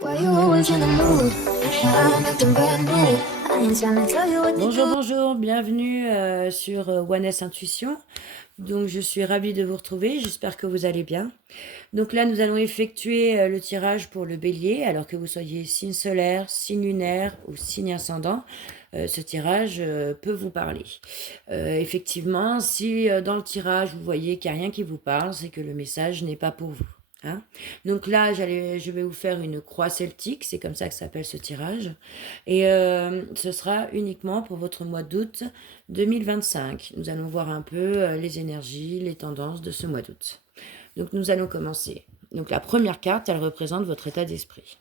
Why you always in the mood? I'm acting brand new. I ain't trying to tell you what to Bonjour, do. bonjour, bienvenue sur OneS Intuition. Donc je suis ravie de vous retrouver, j'espère que vous allez bien. Donc là nous allons effectuer le tirage pour le bélier, alors que vous soyez signe solaire, signe lunaire ou signe ascendant. Ce tirage peut vous parler. Effectivement, si dans le tirage vous voyez qu'il n'y a rien qui vous parle, c'est que le message n'est pas pour vous. Hein. Donc là, je vais vous faire une croix celtique, c'est comme ça que s'appelle ce tirage. Et ce sera uniquement pour votre mois d'août 2025. Nous allons voir un peu les énergies, les tendances de ce mois d'août. Donc nous allons commencer. Donc la première carte, elle représente votre état d'esprit.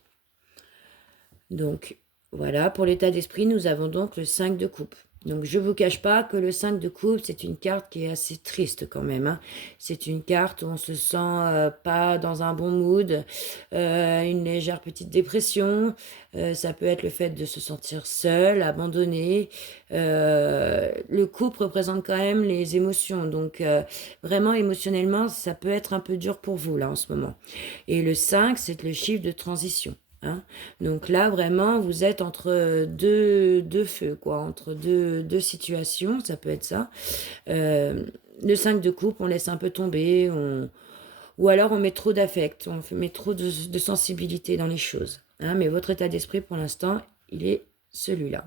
Donc voilà, pour l'état d'esprit, nous avons donc le 5 de coupe. Donc je ne vous cache pas que le 5 de coupe, c'est une carte qui est assez triste quand même. Hein. C'est une carte où on se sent pas dans un bon mood, une légère petite dépression. Ça peut être le fait de se sentir seul, abandonné. Le couple représente quand même les émotions. Donc vraiment émotionnellement, ça peut être un peu dur pour vous là en ce moment. Et le 5, c'est le chiffre de transition. Hein. Donc là, vraiment, vous êtes entre deux feux, quoi, entre deux situations, ça peut être ça. Le 5 de coupe, on laisse un peu tomber, ou alors on met trop d'affect, on met trop de sensibilité dans les choses. Hein. Mais votre état d'esprit, pour l'instant, il est celui-là.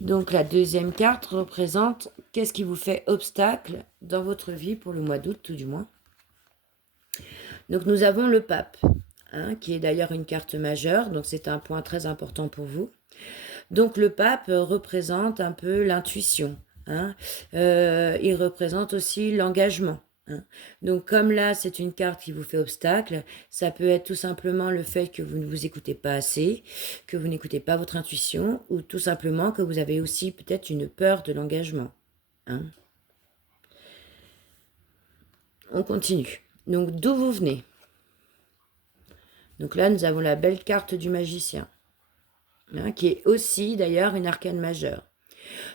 Donc la deuxième carte représente qu'est-ce qui vous fait obstacle dans votre vie pour le mois d'août, tout du moins. Donc nous avons le pape. Hein, qui est d'ailleurs une carte majeure, donc c'est un point très important pour vous. Donc le pape représente un peu l'intuition, hein. Il représente aussi l'engagement. Hein. Donc comme là c'est une carte qui vous fait obstacle, ça peut être tout simplement le fait que vous ne vous écoutez pas assez, que vous n'écoutez pas votre intuition, ou tout simplement que vous avez aussi peut-être une peur de l'engagement. Hein. On continue. Donc d'où vous venez? Donc là, nous avons la belle carte du magicien, hein, qui est aussi d'ailleurs une arcane majeure.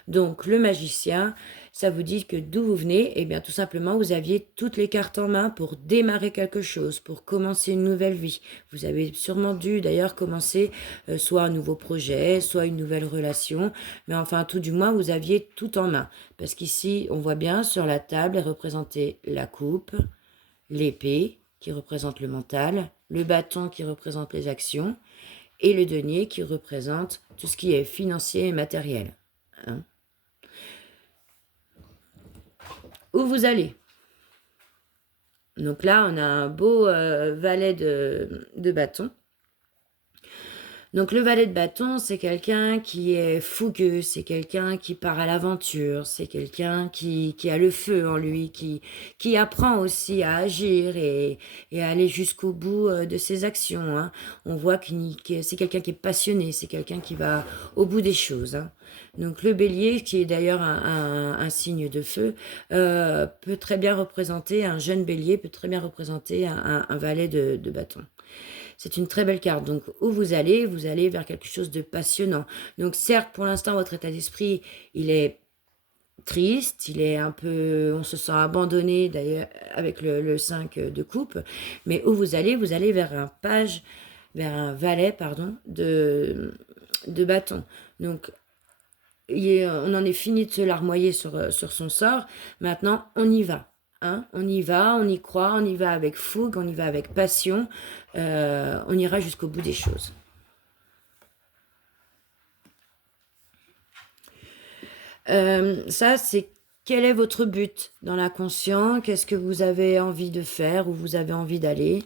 Donc le magicien, ça vous dit que d'où vous venez, eh bien tout simplement, vous aviez toutes les cartes en main pour démarrer quelque chose, pour commencer une nouvelle vie. Vous avez sûrement dû d'ailleurs commencer soit un nouveau projet, soit une nouvelle relation, mais enfin tout du moins, vous aviez tout en main. Parce qu'ici, on voit bien sur la table est représentée la coupe, l'épée qui représente le mental, le bâton qui représente les actions, et le denier qui représente tout ce qui est financier et matériel. Hein. Où vous allez? Donc là, on a un beau valet de bâton. Donc le valet de bâton, c'est quelqu'un qui est fougueux, c'est quelqu'un qui part à l'aventure, c'est quelqu'un qui a le feu en lui, qui apprend aussi à agir et à aller jusqu'au bout de ses actions. Hein. On voit que c'est quelqu'un qui est passionné, c'est quelqu'un qui va au bout des choses. Hein. Donc le bélier, qui est d'ailleurs un signe de feu, peut très bien représenter, un jeune bélier peut très bien représenter un valet de bâton. C'est une très belle carte. Donc, où vous allez vers quelque chose de passionnant. Donc, certes, pour l'instant, votre état d'esprit, il est triste, il est un peu, on se sent abandonné d'ailleurs avec le 5 de coupe, mais où vous allez vers vers un valet, pardon, de bâton. Donc, on en est fini de se larmoyer sur son sort. Maintenant, on y va. Hein, on y va, on y croit, on y va avec fougue, on y va avec passion, on ira jusqu'au bout des choses. Ça, c'est quel est votre but dans l'inconscient? Qu'est-ce que vous avez envie de faire? Où vous avez envie d'aller?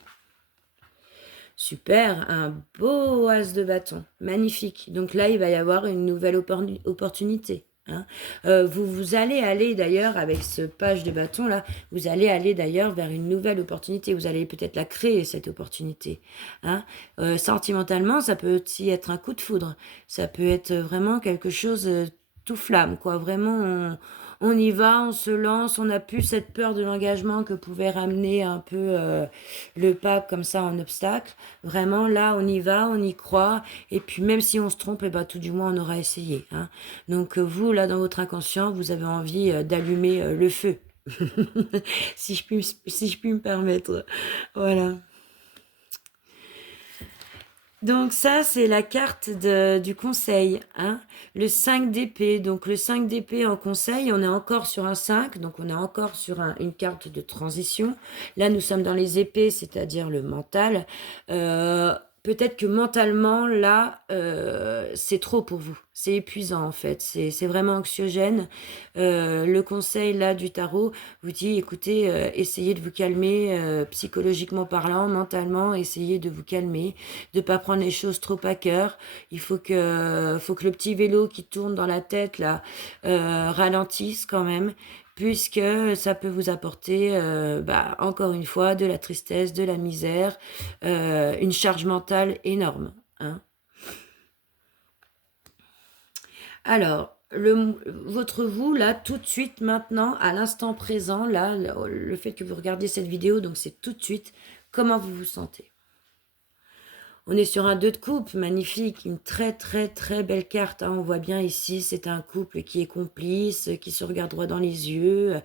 Super, un beau as de bâton, magnifique. Donc là, il va y avoir une nouvelle opportunité. Hein. Vous allez aller d'ailleurs avec ce page de bâton là, vous allez aller d'ailleurs vers une nouvelle opportunité. Vous allez peut-être la créer cette opportunité. Hein. Sentimentalement, ça peut aussi être un coup de foudre. Ça peut être vraiment quelque chose tout flamme, quoi. Vraiment, on y va, on se lance. On n'a plus cette peur de l'engagement que pouvait ramener un peu le pape comme ça en obstacle. Vraiment, là, on y va, on y croit. Et puis, même si on se trompe, eh ben, tout du moins, on aura essayé. Hein. Donc, vous, là, dans votre inconscient, vous avez envie d'allumer le feu. si je puis me permettre. Voilà. Donc ça, c'est la carte du conseil, hein. Le 5 d'épée. Donc le 5 d'épée en conseil, on est encore sur un 5, donc on est encore sur une carte de transition. Là, nous sommes dans les épées, c'est-à-dire le mental. Peut-être que mentalement, là, c'est trop pour vous. C'est épuisant, en fait. C'est vraiment anxiogène. Le conseil, là, du tarot vous dit, écoutez, essayez de vous calmer, psychologiquement parlant, mentalement, essayez de vous calmer, de pas prendre les choses trop à cœur. Il faut que le petit vélo qui tourne dans la tête, là, ralentisse quand même, puisque ça peut vous apporter, encore une fois, de la tristesse, de la misère, une charge mentale énorme, hein. Alors, votre vous, là, tout de suite, maintenant, à l'instant présent, là, le fait que vous regardiez cette vidéo, donc c'est tout de suite, comment vous vous sentez? On est sur un 2 de coupe, magnifique, une très très très belle carte, hein. On voit bien ici, c'est un couple qui est complice, qui se regarde droit dans les yeux,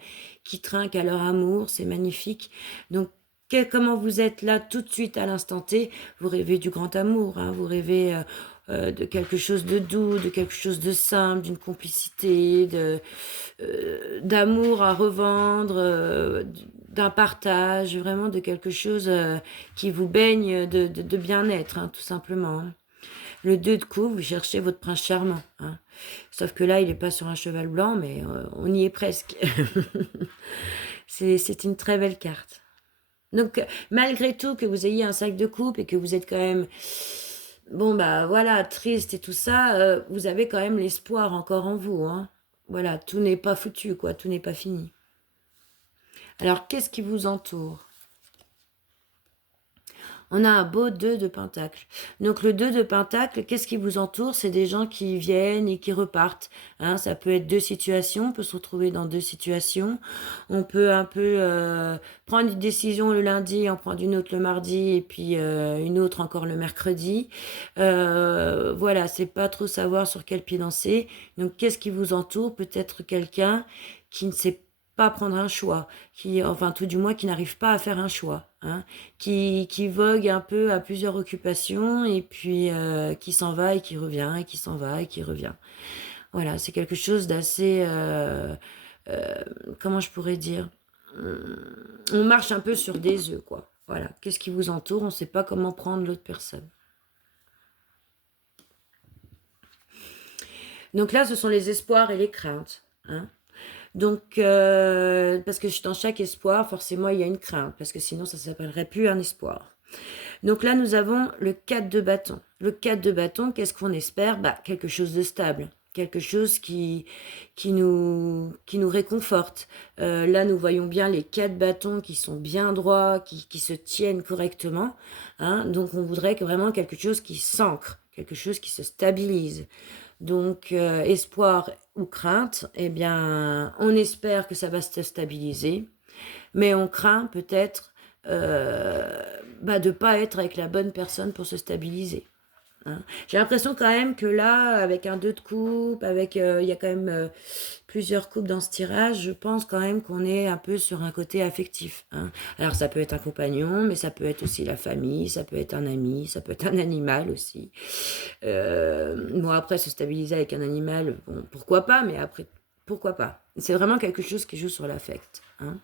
qui trinque à leur amour, c'est magnifique. Donc, comment vous êtes là tout de suite à l'instant T? Vous rêvez du grand amour, hein, vous rêvez de quelque chose de doux, de quelque chose de simple, d'une complicité, d'amour à revendre, d'un partage, vraiment de quelque chose qui vous baigne de bien-être, hein, tout simplement, hein. Le 2 de coupe, vous cherchez votre prince charmant, hein. Sauf que là, il n'est pas sur un cheval blanc, mais on y est presque. C'est une très belle carte. Donc, malgré tout, que vous ayez un 5 de coupe et que vous êtes quand même, bon, bah voilà, triste et tout ça, vous avez quand même l'espoir encore en vous, hein. Voilà, tout n'est pas foutu, quoi, tout n'est pas fini. Alors, qu'est-ce qui vous entoure? On a un beau 2 de pentacle. Donc le 2 de pentacle, qu'est-ce qui vous entoure? C'est des gens qui viennent et qui repartent, hein. Ça peut être deux situations, on peut se retrouver dans deux situations. On peut un peu prendre une décision le lundi, en prendre une autre le mardi et puis une autre encore le mercredi. Voilà, c'est pas trop savoir sur quel pied danser. Donc qu'est-ce qui vous entoure? Peut-être quelqu'un qui ne sait pas prendre un choix, enfin tout du moins qui n'arrive pas à faire un choix, hein, qui vogue un peu à plusieurs occupations et puis qui s'en va et qui revient et qui s'en va et qui revient. Voilà, c'est quelque chose d'assez, euh, comment je pourrais dire, on marche un peu sur des œufs, quoi. Voilà, qu'est-ce qui vous entoure? On ne sait pas comment prendre l'autre personne. Donc là, ce sont les espoirs et les craintes, hein. Donc, parce que dans chaque espoir, forcément, il y a une crainte, parce que sinon, ça ne s'appellerait plus un espoir. Donc là, nous avons le 4 de bâton. Le 4 de bâton, qu'est-ce qu'on espère? Quelque chose de stable, quelque chose qui nous réconforte. Là, nous voyons bien les 4 bâtons qui sont bien droits, qui se tiennent correctement, hein. Donc, on voudrait vraiment quelque chose qui s'ancre, quelque chose qui se stabilise. Donc, espoir ou crainte, eh bien, on espère que ça va se stabiliser, mais on craint peut-être de ne pas être avec la bonne personne pour se stabiliser, hein. J'ai l'impression quand même que là, avec un 2 de coupe, avec il y a quand même plusieurs coupes dans ce tirage, je pense quand même qu'on est un peu sur un côté affectif, hein. Alors ça peut être un compagnon, mais ça peut être aussi la famille, ça peut être un ami, ça peut être un animal aussi. Bon, après, se stabiliser avec un animal, bon, pourquoi pas, mais après, pourquoi pas. C'est vraiment quelque chose qui joue sur l'affect, hein.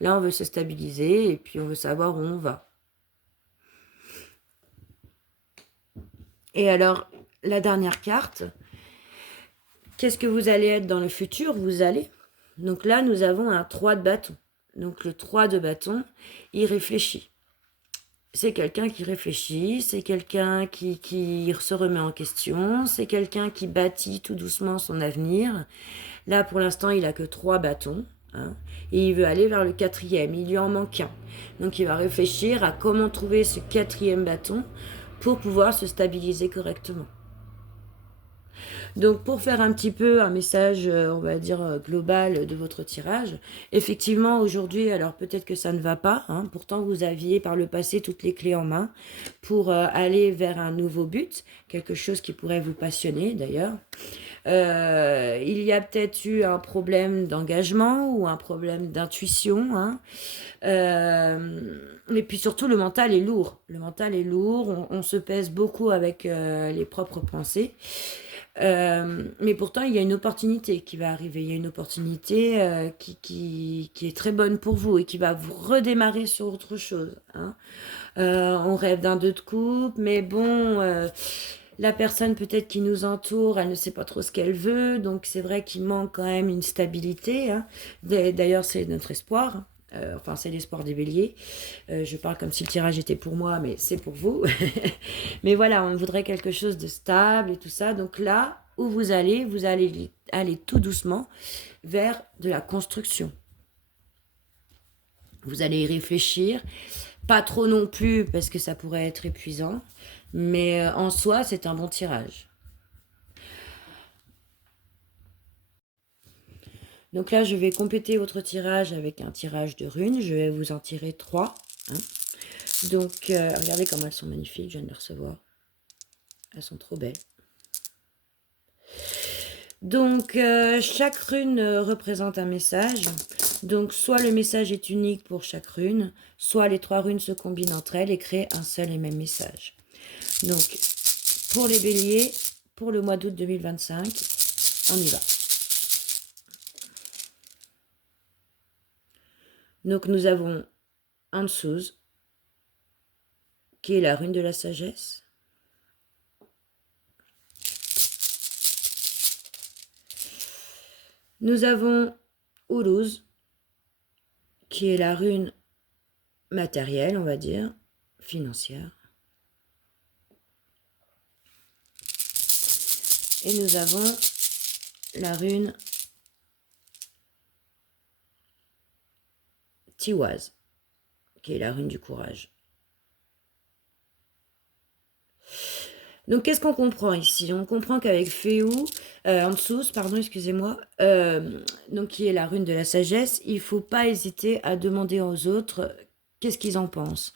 Là, on veut se stabiliser et puis on veut savoir où on va. Et alors, la dernière carte, qu'est-ce que vous allez être dans le futur? Vous allez. Donc là, nous avons un 3 de bâton. Donc le 3 de bâton, il réfléchit. C'est quelqu'un qui réfléchit, c'est quelqu'un qui se remet en question, c'est quelqu'un qui bâtit tout doucement son avenir. Là, pour l'instant, il n'a que 3 bâtons, hein, et il veut aller vers le 4e. Il lui en manque un. Donc, il va réfléchir à comment trouver ce 4e bâton pour pouvoir se stabiliser correctement. Donc, pour faire un petit peu un message, on va dire, global de votre tirage, effectivement, aujourd'hui, alors peut-être que ça ne va pas, hein, pourtant vous aviez par le passé toutes les clés en main pour aller vers un nouveau but, quelque chose qui pourrait vous passionner d'ailleurs. Il y a peut-être eu un problème d'engagement ou un problème d'intuition, hein. Et puis surtout, le mental est lourd. Le mental est lourd, on se pèse beaucoup avec les propres pensées. Mais pourtant, il y a une opportunité qui va arriver. Il y a une opportunité qui est très bonne pour vous et qui va vous redémarrer sur autre chose, hein. On rêve d'un deux de coupe, mais bon, la personne peut-être qui nous entoure, elle ne sait pas trop ce qu'elle veut, donc c'est vrai qu'il manque quand même une stabilité, hein. D'ailleurs, c'est notre espoir. Enfin, c'est l'espoir des béliers. Je parle comme si le tirage était pour moi, mais c'est pour vous. Mais voilà, on voudrait quelque chose de stable et tout ça. Donc là où vous allez aller tout doucement vers de la construction. Vous allez y réfléchir, pas trop non plus parce que ça pourrait être épuisant, mais en soi, c'est un bon tirage. Donc là, je vais compléter votre tirage avec un tirage de runes. Je vais vous en tirer 3, hein. Donc, regardez comme elles sont magnifiques, je viens de les recevoir. Elles sont trop belles. Donc, chaque rune représente un message. Donc, soit le message est unique pour chaque rune, soit les 3 runes se combinent entre elles et créent un seul et même message. Donc, pour les béliers, pour le mois d'août 2025, on y va. Donc, nous avons Ansuz, qui est la rune de la sagesse. Nous avons Uruz, qui est la rune matérielle, on va dire, financière. Et nous avons la rune Tiwaz, qui est la rune du courage. Donc, qu'est-ce qu'on comprend ici? On comprend qu'avec Ansuz, pardon, excusez-moi, donc qui est la rune de la sagesse, il ne faut pas hésiter à demander aux autres qu'est-ce qu'ils en pensent,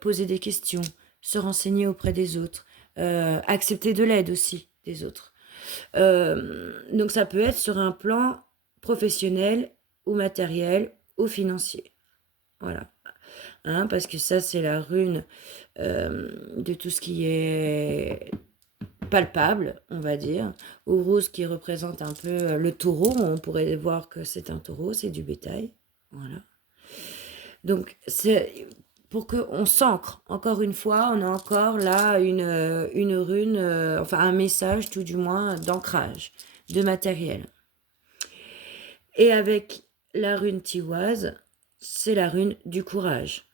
poser des questions, se renseigner auprès des autres, accepter de l'aide aussi des autres. Donc, ça peut être sur un plan professionnel ou matériel ou financier. Voilà. Hein, parce que ça, c'est la rune de tout ce qui est palpable, on va dire. Uruz qui représente un peu le taureau, on pourrait voir que c'est un taureau, c'est du bétail. Voilà. Donc, c'est pour qu'on s'ancre, encore une fois, on a encore là une rune, enfin un message tout du moins d'ancrage, de matériel. Et avec la rune Tiwaz, c'est la rune du courage.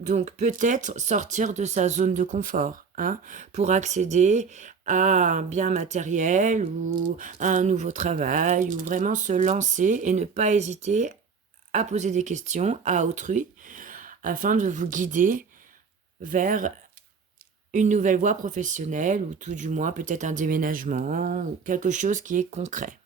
Donc peut-être sortir de sa zone de confort, hein, pour accéder à un bien matériel ou à un nouveau travail, ou vraiment se lancer et ne pas hésiter à poser des questions à autrui afin de vous guider vers une nouvelle voie professionnelle ou tout du moins peut-être un déménagement ou quelque chose qui est concret.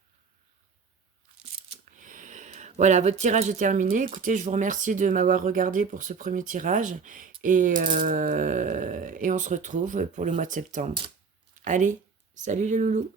Voilà, votre tirage est terminé. Écoutez, je vous remercie de m'avoir regardé pour ce premier tirage et on se retrouve pour le mois de septembre. Allez, salut les loulous!